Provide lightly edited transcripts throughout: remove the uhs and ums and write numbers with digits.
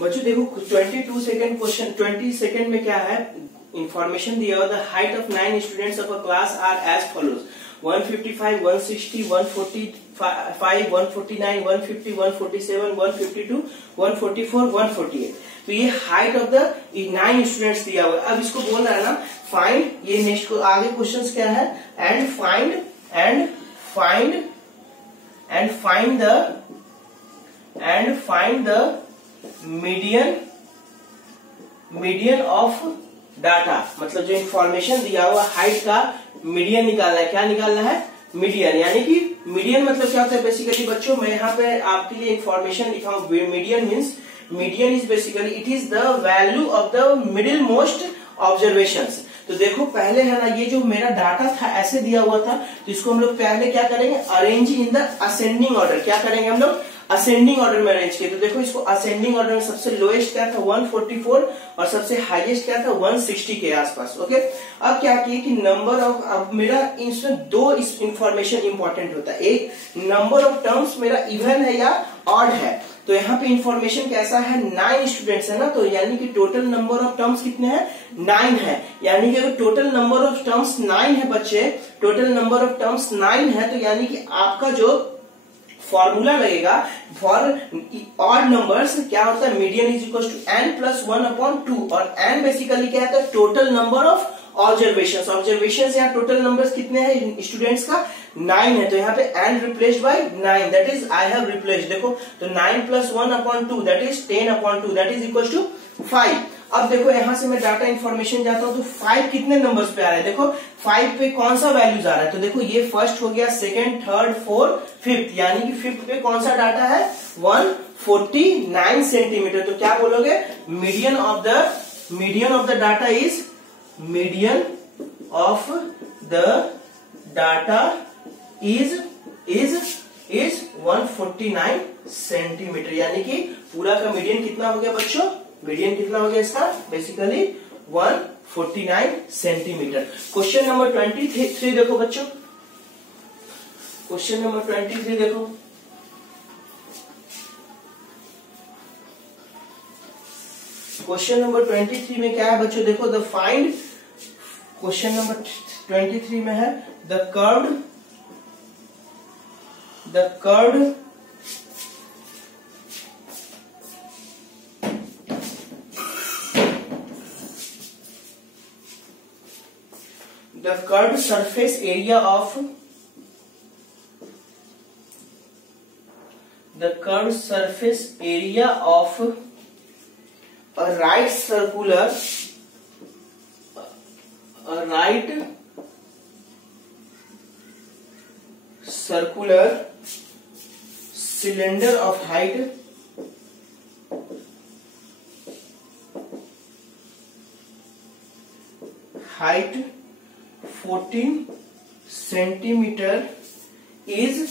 बच्चों देखो 22 second question, 20 second में क्या है, इंफॉर्मेशन दिया हुआ, the height of 9 students of a class are as follows 155, 160, 145, 149, 150, 147, 152, 144, 148। तो ये हाइट ऑफ द 9 स्टूडेंट्स दिया हुआ है। अब इसको बोल रहा है ना फाइंड, ये नेक्स्ट को आगे क्वेश्चन क्या है, and find the median of data, मतलब जो इंफॉर्मेशन दिया हुआ हाइट का मीडियन निकालना है। क्या निकालना है, मीडियन। यानी कि मीडियन मतलब क्या होता है बेसिकली बच्चों, मैं यहाँ पे आपके लिए इंफॉर्मेशन लिखा हूँ। Median is basically it is the value of the middle most observations. तो देखो पहले है ना, ये जो मेरा डाटा था ऐसे दिया हुआ था, तो इसको हम लोग पहले क्या करेंगे, arrange in the ascending order. क्या करेंगे हम लोग, असेंडिंग ऑर्डर में अरेंज किए। तो देखो इसको असेंडिंग ऑर्डर में सबसे लोएस्ट क्या था 144 और सबसे हाईएस्ट क्या था 160 के आसपास। ओके, अब क्या किए कि नंबर ऑफ, अब मेरा इसमें दो इंफॉर्मेशन इंपॉर्टेंट होता है, एक नंबर ऑफ टर्म्स मेरा इवन है या ऑड है। तो यहाँ पे इंफॉर्मेशन कैसा है, 9 स्टूडेंट्स है ना, तो यानी कि टोटल नंबर ऑफ टर्म्स कितने हैं, 9 है। यानी कि अगर टोटल नंबर ऑफ टर्म्स 9 है बच्चे, टोटल नंबर ऑफ टर्म्स 9 है, तो यानी कि आपका जो फॉर्मूला लगेगा फॉर ऑड नंबर्स क्या होता है, median is equal to n plus 1/2। और n बेसिकली क्या है, टोटल नंबर ऑफ ऑब्जर्वेशन। यहाँ टोटल नंबर्स कितने हैं स्टूडेंट्स का, 9 है। तो यहाँ पे n replaced by 9, that is I have replaced. देखो तो 9 plus 1/2 that is 10/2 that is equal to 5। अब देखो यहां से मैं डाटा इंफॉर्मेशन जाता हूं, तो 5 कितने नंबर्स पे आ रहा है, देखो 5 पे कौन सा वैल्यूज आ रहा है। तो देखो ये फर्स्ट हो गया, सेकंड, थर्ड, फोर्थ, फिफ्थ, यानी कि फिफ्थ पे कौन सा डाटा है 149 सेंटीमीटर। तो क्या बोलोगे, median of the data is, median of the data is 149 centimetre. यानी कि पूरा का मीडियन कितना हो गया बच्चों, मीडियन कितना हो गया इसका, बेसिकली 149 सेंटीमीटर। क्वेश्चन नंबर 23 देखो बच्चों, क्वेश्चन नंबर 23 देखो। क्वेश्चन नंबर 23 में क्या है बच्चों, देखो द फाइंड, क्वेश्चन नंबर 23 में है the curved surface area of a right circular cylinder of height 14 centimeter is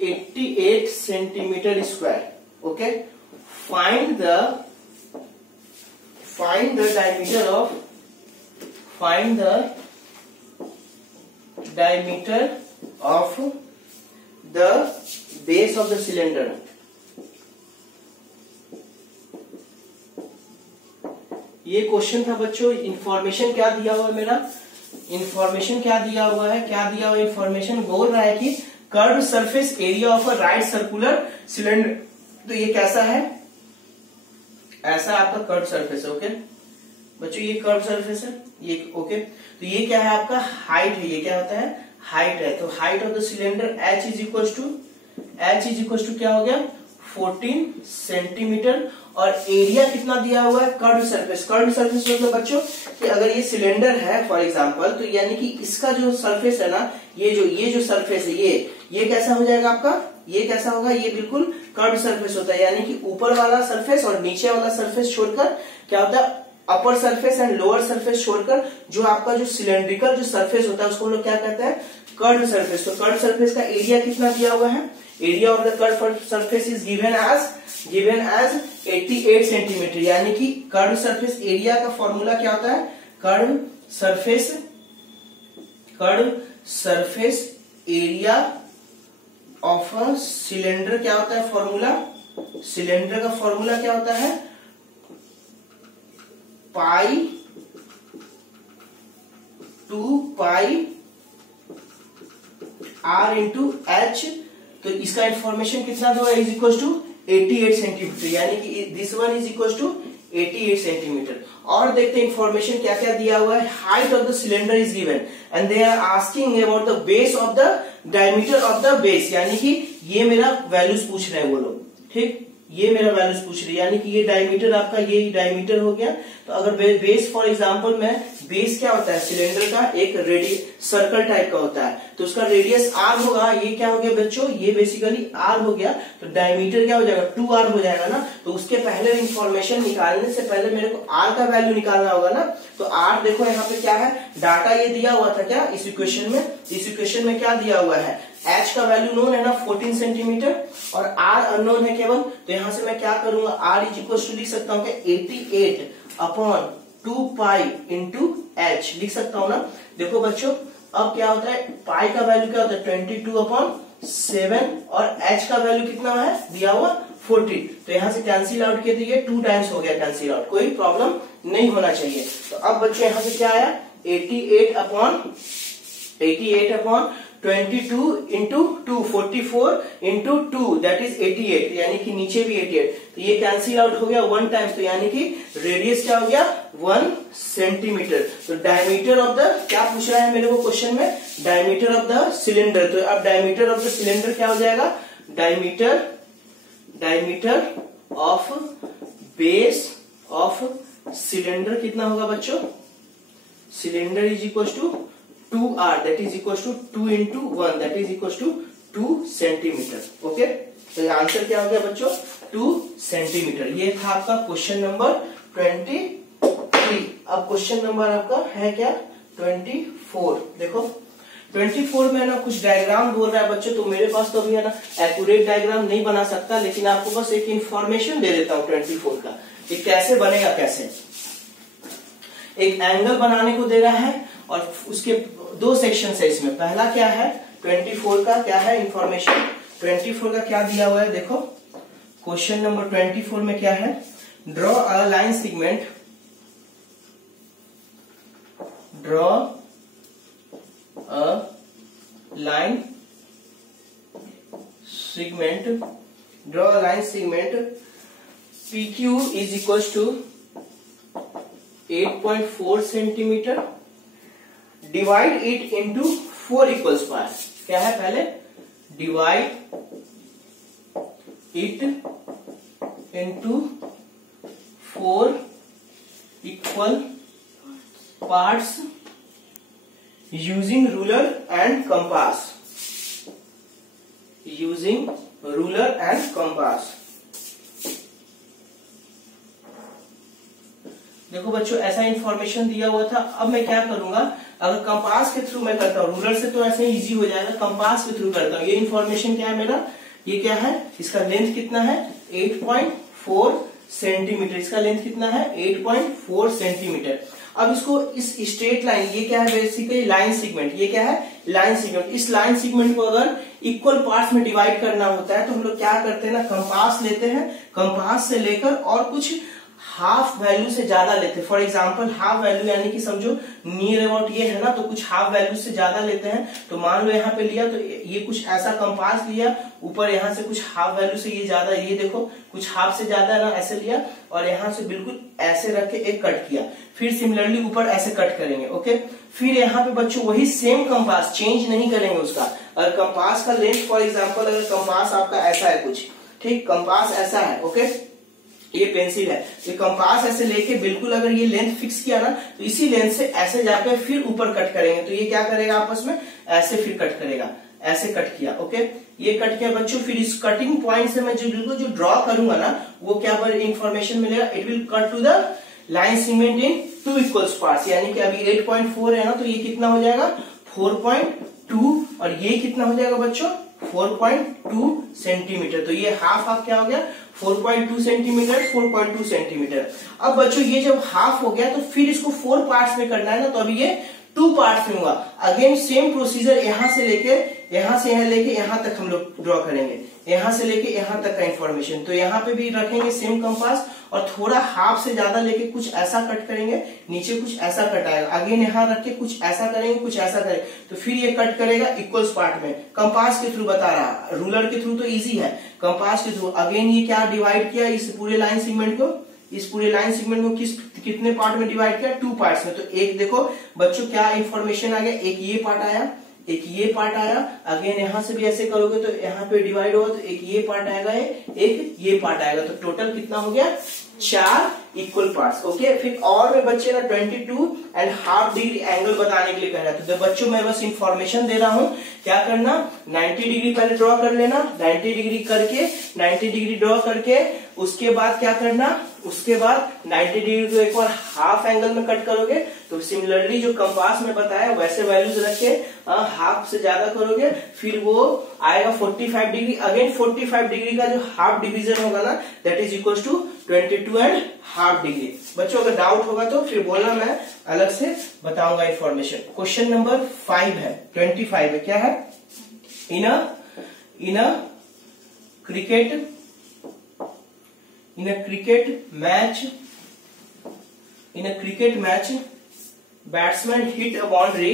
88 centimeter square. Okay, find the diameter of the base of the cylinder. ये question था बच्चों। इंफॉर्मेशन क्या दिया हुआ है मेरा, इंफॉर्मेशन क्या दिया हुआ है, इंफॉर्मेशन बोल रहा है कि curve surface area of a right circular cylinder. तो ये कैसा है, ऐसा आपका कर्व सरफेस है। ओके बच्चों, ये कर्व सरफेस है ये। ओके, तो ये क्या है आपका हाइट है, ये क्या होता है, हाइट है। तो height of the cylinder h is equal to क्या हो गया 14 सेंटीमीटर। और एरिया कितना दिया हुआ है, कर्व सरफेस मतलब बच्चों कि अगर ये सिलेंडर है फॉर एग्जांपल, तो यानी कि इसका जो सरफेस है ना, ये जो सरफेस है ये कैसा हो जाएगा आपका, ये कैसा होगा, ये बिल्कुल कर्व सरफेस होता है। यानी कि ऊपर वाला सरफेस और नीचे वाला सरफेस छोड़कर क्या होता है, upper surface and lower surface छोड़कर जो आपका जो सिलेंड्रिकल जो सरफेस होता है उसको हम लोग क्या कहते हैं, कर्व सरफेस। तो कर्व सरफेस का एरिया कितना दिया हुआ है, area of the curve surface is given as 88 centimetre. यानी कि कर्व सरफेस एरिया का फॉर्मूला क्या होता है, curve surface area of a cylinder क्या होता है फॉर्मूला, सिलेंडर का फॉर्मूला क्या होता है, पाई 2 r इंटू एच। तो इसका इंफॉर्मेशन कितना होगा, इज इक्वल टू 88 सेंटीमीटर, यानी कि this one is equal to 88 centimetre. और देखते हैं इंफॉर्मेशन क्या क्या दिया हुआ है। Height of the cylinder is given and they are asking about the base of the diameter of the base, यानी कि ये मेरा वैल्यूज पूछ रहे हैं वो लोग, ठीक, ये मेरा वैल्यूज पूछ रही है, यानी कि ये डायमीटर आपका, ये डायमीटर हो गया। तो अगर बेस फॉर एग्जांपल में, बेस क्या होता है सिलेंडर का, एक सर्कल टाइप का होता है, तो उसका रेडियस r होगा। ये क्या हो गया बच्चों, ये बेसिकली r हो गया, तो डायमीटर क्या हो जाएगा 2r हो जाएगा ना। तो उसके पहले इंफॉर्मेशन निकालने से पहले मेरे को r का वैल्यू निकालना होगा ना। तो r देखो यहाँ पे क्या है, डाटा ये दिया हुआ था क्या इस इक्वेशन में, इस इक्वेशन में क्या दिया हुआ है, h का वैल्यू नोन है ना 14 सेंटीमीटर और r अननोन है केवल। तो यहां से मैं क्या करूंगा, r इज इक्वल टू लिख सकता हूँ कि 88 अपॉन 2 पाई इंटू एच लिख सकता हूं ना। देखो बच्चों अब क्या होता है, पाई का वैल्यू क्या होता है 22 अपॉन 7 और एच का वैल्यू कितना है दिया हुआ 40। तो यहां से कैंसिल आउट किया तो ये 2 टाइम्स हो गया कैंसिल आउट, कोई प्रॉब्लम नहीं होना चाहिए। तो अब बच्चों यहां से क्या आया 88 upon 22 into 2 44 into 2 that is 88, यानी कि नीचे भी 88। तो ये कैंसिल आउट हो गया 1 टाइम्स, तो यानी कि रेडियस क्या हो गया 1 सेंटीमीटर। तो डायमीटर ऑफ द, क्या पूछ रहा है मेरे को क्वेश्चन में, डायमीटर ऑफ द सिलेंडर। तो अब डायमीटर ऑफ द सिलेंडर क्या हो जाएगा, diameter of base of cylinder कितना होगा बच्चों, cylinder is equal to 2r that is equals to 2 into 1 that is equals to 2 centimetre. Okay, तो आंसर क्या हो गया बच्चों 2 सेंटीमीटर। ये था आपका क्वेश्चन नंबर 23। अब क्वेश्चन नंबर आपका है क्या 24। देखो 24 में ना कुछ डायग्राम बोल रहा है बच्चों, तो मेरे पास तो अभी है ना एक्यूरेट डायग्राम नहीं बना सकता, लेकिन आपको बस एक इंफॉर्मेशन दे देता हूँ 24 का, ये कैसे बनेगा। कैसे, एक एंगल बनाने को दे रहा है और उसके 2 सेक्शन है इसमें। पहला क्या है 24 का क्या है इंफॉर्मेशन, 24 का क्या दिया हुआ है देखो, क्वेश्चन नंबर 24 में क्या है, draw a line segment, draw a line segment PQ is equal to 8.4 centimetre, divide it into 4 equals part. क्या है पहले, divide it into 4 equal parts using ruler and compass, using ruler and compass. देखो बच्चों ऐसा information दिया हुआ था। अब मैं क्या करूंगा, अगर कंपास के थ्रू मैं करता हूँ, रूलर से तो ऐसे इजी हो जाएगा, कंपास के थ्रू करता हूँ। ये इंफॉर्मेशन क्या है मेरा, ये क्या है, इसका लेंथ कितना है 8.4 सेंटीमीटर, इसका लेंथ कितना है 8.4 सेंटीमीटर। अब इसको इस स्ट्रेट लाइन, ये क्या है बेसिकली लाइन सेगमेंट, ये क्या है लाइन सेगमेंट। इस लाइन सेगमेंट को अगर इक्वल पार्ट्स में डिवाइड करना होता है तो हम लोग क्या करते हैं ना, कंपास लेते हैं, कंपास से लेकर और कुछ हाफ वैल्यू से ज्यादा लेते हैं। फॉर एग्जांपल हाफ वैल्यू यानी कि समझो नियर अबाउट ये है ना, तो कुछ हाफ वैल्यू से ज्यादा लेते हैं। तो मान लो यहाँ पे लिया तो ये कुछ ऐसा कंपास लिया, ऊपर यहाँ से कुछ हाफ वैल्यू से ये ज्यादा, ये देखो कुछ हाफ से ज्यादा है ना, ऐसे लिया और यहाँ से बिल्कुल ऐसे रख के एक कट किया, फिर सिमिलरली ऊपर ऐसे कट करेंगे। ओके, फिर यहाँ पे बच्चों वही सेम कंपास, चेंज नहीं करेंगे उसका। अगर कंपास का लेंथ फॉर एग्जाम्पल, अगर कंपास आपका ऐसा है कुछ, ठीक, कंपास ऐसा है, ओके, ये पेंसिल है, तो कंपास ऐसे लेके बिल्कुल अगर ये लेंथ फिक्स किया ना, तो इसी लेंथ से ऐसे जाकर फिर ऊपर कट करेंगे। तो ये क्या करेगा आपस में ऐसे फिर कट करेगा, ऐसे कट किया। ओके, ये कट किया बच्चों, फिर इस कटिंग पॉइंट से मैं जो ड्रॉ करूंगा ना, वो क्या पर इंफॉर्मेशन मिलेगा, it will cut to the line segment in 2 equals parts. यानी कि अभी 8.4 है ना, तो ये कितना हो जाएगा 4.2 और ये कितना हो जाएगा बच्चों 4.2 सेंटीमीटर। तो ये हाफ क्या हो गया 4.2 सेंटीमीटर, 4.2 सेंटीमीटर। अब बच्चों ये जब हाफ हो गया तो फिर इसको 4 पार्ट्स में करना है ना, तो अभी ये 2 पार्ट्स में होगा। अगेन सेम प्रोसीजर, यहां से लेके यहाँ तक हम लोग ड्रॉ करेंगे, यहाँ से लेके यहाँ तक का इंफॉर्मेशन, तो यहाँ पे भी रखेंगे सेम कंपास और थोड़ा हाफ से ज्यादा लेके कुछ ऐसा कट करेंगे, नीचे कुछ ऐसा कट आएगा, अगेन यहाँ रख के कुछ ऐसा करेंगे, कुछ ऐसा करेंगे, तो फिर ये कट करेगा इक्वल्स पार्ट में। कंपास के थ्रू बता रहा, रूलर के थ्रू तो इजी है, कंपास के थ्रू अगेन ये क्या डिवाइड किया इस पूरे लाइन सेगमेंट को, इस पूरे लाइन सेगमेंट को कितने पार्ट में डिवाइड किया, 2 पार्ट्स में। तो एक देखो बच्चों क्या इंफॉर्मेशन आ गया, एक ये पार्ट आया, एक ये पार्ट आया, अगेन यहां से भी ऐसे करोगे तो यहाँ पे डिवाइड होगा, तो एक ये पार्ट आएगा, एक ये पार्ट आएगा, तो टोटल कितना हो गया, 4 इक्वल पार्ट्स। ओके, फिर और में बच्चे ना 22.5 डिग्री एंगल बताने के लिए कह रहा था, तो बच्चों मैं बस इंफॉर्मेशन दे रहा हूँ, क्या करना 90 डिग्री पहले ड्रॉ कर लेना, 90 डिग्री करके 90 डिग्री ड्रॉ करके उसके बाद क्या करना, उसके बाद 90 डिग्री को एक बार हाफ एंगल में कट करोगे, तो सिमिलरली जो कंपास में बताया वैसे वैल्यूज रख के हाफ से ज्यादा करोगे, फिर वो आएगा 45 डिग्री, अगेन 45 डिग्री का जो हाफ डिवीजन होगा ना that is equal to 22.5 degree. बच्चों अगर डाउट होगा तो फिर बोलना, मैं अलग से बताऊंगा इंफॉर्मेशन। क्वेश्चन नंबर 5 है, 25 है, क्या है, in a cricket match batsman hit a boundary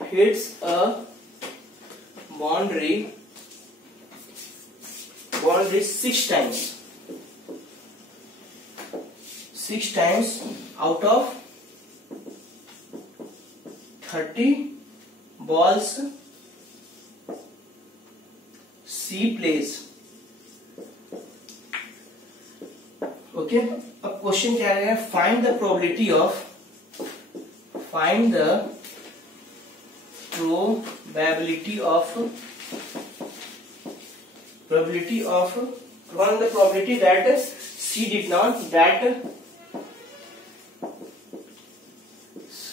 hits a boundary 6 times out of 30 balls C plays। Okay, अब क्वेश्चन क्या रहेगा, find the probability that C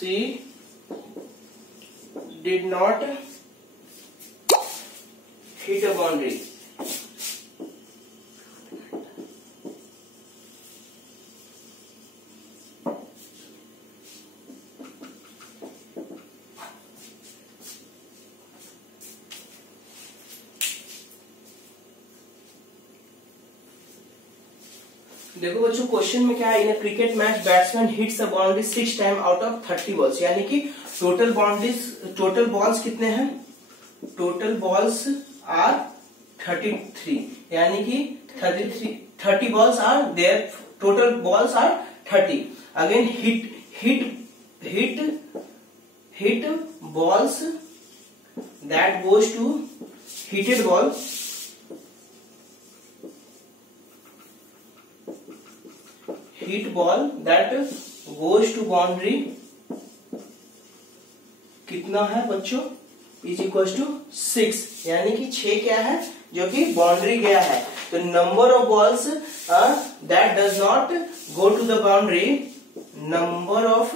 did not hit a boundary। देखो बच्चों question में क्या है, in a cricket match batsman hits a boundary 6 time out of 30 balls, यानी कि टोटल बॉल्स कितने हैं, टोटल बॉल्स आर 33, यानी कि 30 balls are there, total balls are 30। Again hit balls that goes to hitted ball, hit ball that goes to boundary कितना है बच्चों, is equal to 6, यानी कि 6 क्या है जो कि बाउंड्री गया है। तो number of balls that does not go to the boundary, number of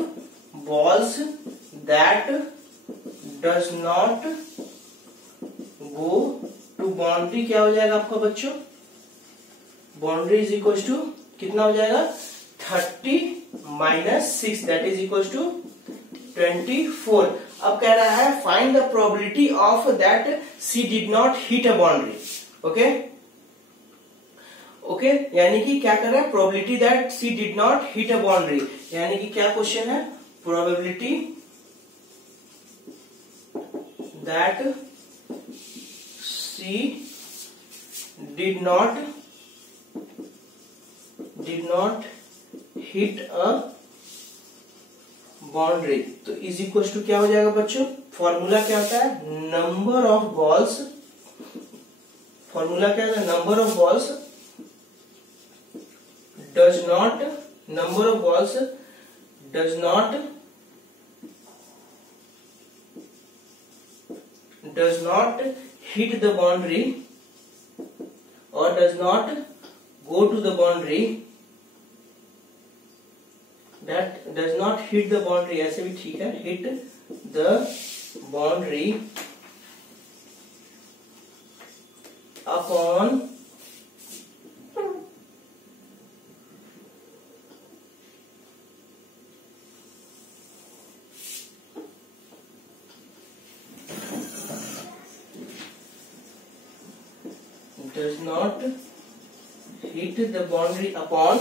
balls that does not go to boundary क्या हो जाएगा आपका बच्चों, बाउंड्री इज इक्वल टू कितना हो जाएगा 30 minus 6 that is equal to 24। अब कह रहा है find the probability of that she did not hit a boundary. Okay, यानी कि क्या कर रहा है, probability that she did not hit a boundary, यानी कि क्या क्वेश्चन है, probability that she did not hit a boundary, तो इज इक्वल टू क्या हो जाएगा बच्चों, फॉर्मूला क्या होता है, नंबर ऑफ बॉल्स, फॉर्मूला क्या होता है, number of balls does not hit the boundary और does not go to the boundary, that does not hit the boundary, ऐसे भी ठीक है, hit the boundary upon does not hit the boundary upon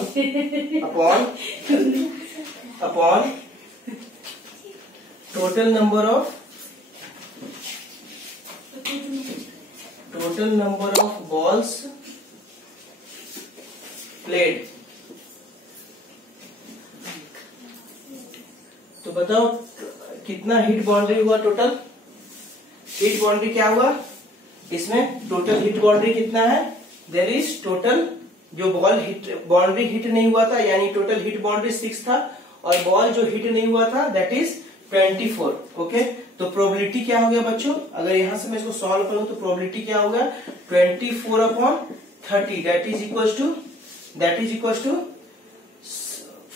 total number of balls played। तो बताओ कितना hit boundary हुआ total. Hit boundary क्या हुआ इसमें, टोटल हिट बाउंड्री कितना है, देयर इज टोटल जो बॉल हिट बाउंड्री हिट नहीं हुआ था यानी टोटल हिट बाउंड्री 6 था और बॉल जो हिट नहीं हुआ था दैट इज 24। ओके, तो प्रोबेबिलिटी क्या हो गया बच्चों, अगर यहां से मैं इसको सॉल्व करूं तो प्रोबेबिलिटी क्या होगा 24/30 that is equal to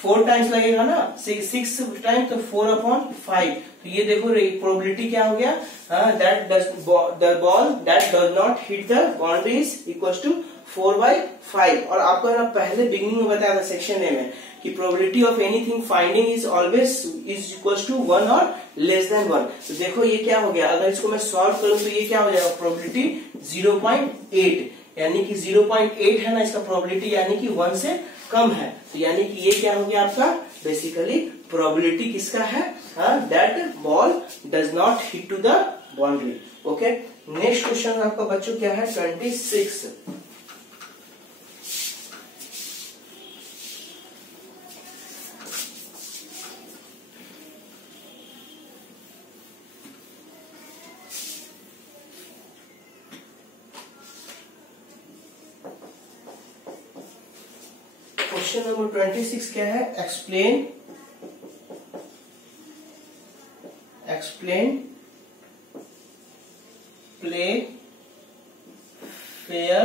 4 times लगेगा ना, 6 टाइम तो 4/5। तो ये देखो प्रोबेबिलिटी क्या हो गया, that the ball that does not hit the boundary is equal to 4/5। और आपको ना पहले बिगिनिंग में बताया था सेक्शन ए में कि probability of anything finding is always is equal to 1 और लेस देन 1। तो देखो ये क्या हो गया, अगर इसको मैं सॉल्व करूं तो ये क्या हो जाएगा, प्रोबेबिलिटी 0.8 यानी कि 0.8 है ना इसका प्रोबेबिलिटी, यानी कि 1 से कम है। तो यानी कि ये क्या हो गया आपका बेसिकली प्रोबेबिलिटी किसका है, that ball does not hit to the boundary. Okay, next question आपका बच्चों क्या है 26। क्वेश्चन नंबर 26 क्या है, एक्सप्लेन प्ले फेयर